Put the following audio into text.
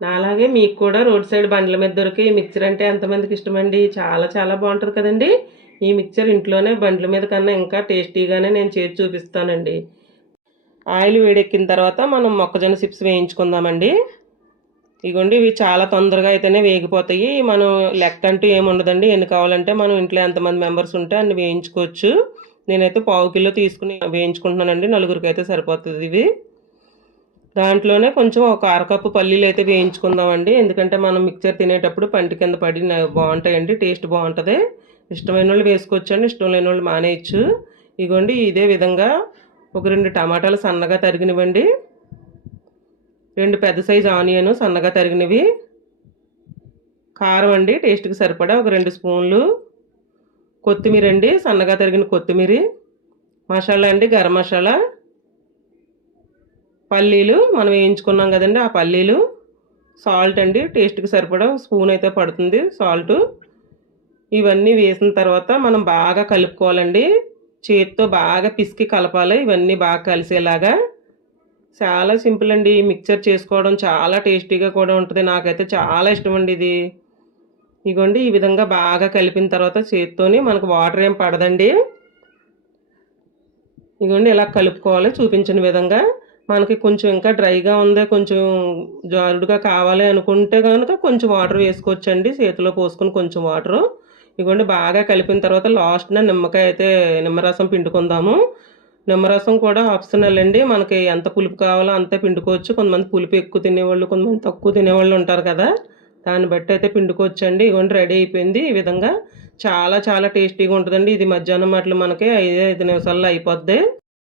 నాలాగే మీకు కూడా రోడ్ సైడ్ బండ్ల మీద దొరికే ఈ మిక్చర్ అంటే ఎంతమందికి ఇష్టమండి? చాలా చాలా బాగుంటుంది కదండి. ఈ మిక్చర్ ఇంట్లోనే బండ్ల మీద కన్నా ఇంకా టేస్టీగానే నేను చేసి చూపిస్తానండి. ఆయిల్ వేడెక్కిన తర్వాత మనం మొక్కజొన్న చిప్స్ వేయించుకుందామండి. ఇగోండి ఇవి చాలా తొందరగా అయితేనే వేగిపోతాయి. మనం లెక్క అంటూ ఏముండదండి. ఎన్ని కావాలంటే మనం ఇంట్లో ఎంతమంది మెంబర్స్ ఉంటే అన్ని వేయించుకోవచ్చు. నేనైతే పావు కిలో తీసుకుని వేయించుకుంటున్నానండి. నలుగురికి అయితే సరిపోతుంది ఇవి. దాంట్లోనే కొంచెం ఒక అరకప్పు పల్లీలు అయితే వేయించుకుందామండి. ఎందుకంటే మనం మిక్చర్ తినేటప్పుడు పంటి కింద పడి బాగుంటాయండి, టేస్ట్ బాగుంటుంది. ఇష్టమైన వాళ్ళు వేసుకోవచ్చండి, ఇష్టం లేని వాళ్ళు మానేయచ్చు. ఇగోండి ఇదే విధంగా ఒక 2 టమాటాలు సన్నగా తరిగినవండి, 2 పెద్ద సైజు ఆనియన్ సన్నగా తరిగినవి, కారం అండి టేస్ట్కి సరిపడా ఒక 2 స్పూన్లు, కొత్తిమీర అండి సన్నగా తరిగిన కొత్తిమీర, మసాలా అండి గరం మసాలా, పల్లీలు మనం వేయించుకున్నాం కదండి ఆ పల్లీలు, సాల్ట్ అండి టేస్ట్కి సరిపడా స్పూన్ అయితే పడుతుంది సాల్ట్. ఇవన్నీ వేసిన తర్వాత మనం బాగా కలుపుకోవాలండి. చేతితో బాగా పిసికి కలపాలి ఇవన్నీ బాగా కలిసేలాగా. చాలా సింపుల్ అండి. మిక్చర్ చేసుకోవడం చాలా టేస్టీగా కూడా ఉంటుంది. నాకైతే చాలా ఇష్టం అండి ఇది. ఇగోండి ఈ విధంగా బాగా కలిపిన తర్వాత చేతితోని మనకు వాటర్ ఏం పడదండి. ఇగోండి ఇలా కలుపుకోవాలి చూపించిన విధంగా. మనకి కొంచెం ఇంకా డ్రైగా ఉంది, కొంచెం జారుడుగా కావాలి అనుకుంటే కనుక కొంచెం వాటర్ వేసుకోవచ్చండి. చేతిలో పోసుకొని కొంచెం వాటరు. ఇగోండి బాగా కలిపిన తర్వాత లాస్ట్న నిమ్మకాయ అయితే నిమ్మరసం పిండుకుందాము. నిమ్మరసం కూడా ఆప్షనల్ అండి. మనకి ఎంత పులుపు కావాలో అంతే పిండుకోవచ్చు. కొంతమంది పులుపు ఎక్కువ తినేవాళ్ళు, కొంతమంది తక్కువ తినేవాళ్ళు ఉంటారు కదా, దాన్ని బట్టి అయితే పిండుకోవచ్చండి. ఇగోండి రెడీ అయిపోయింది. ఈ విధంగా చాలా చాలా టేస్టీగా ఉంటుందండి. ఇది మధ్యాహ్నం మాటలు మనకి 5 నిమిషాల్లో అయిపోద్ది.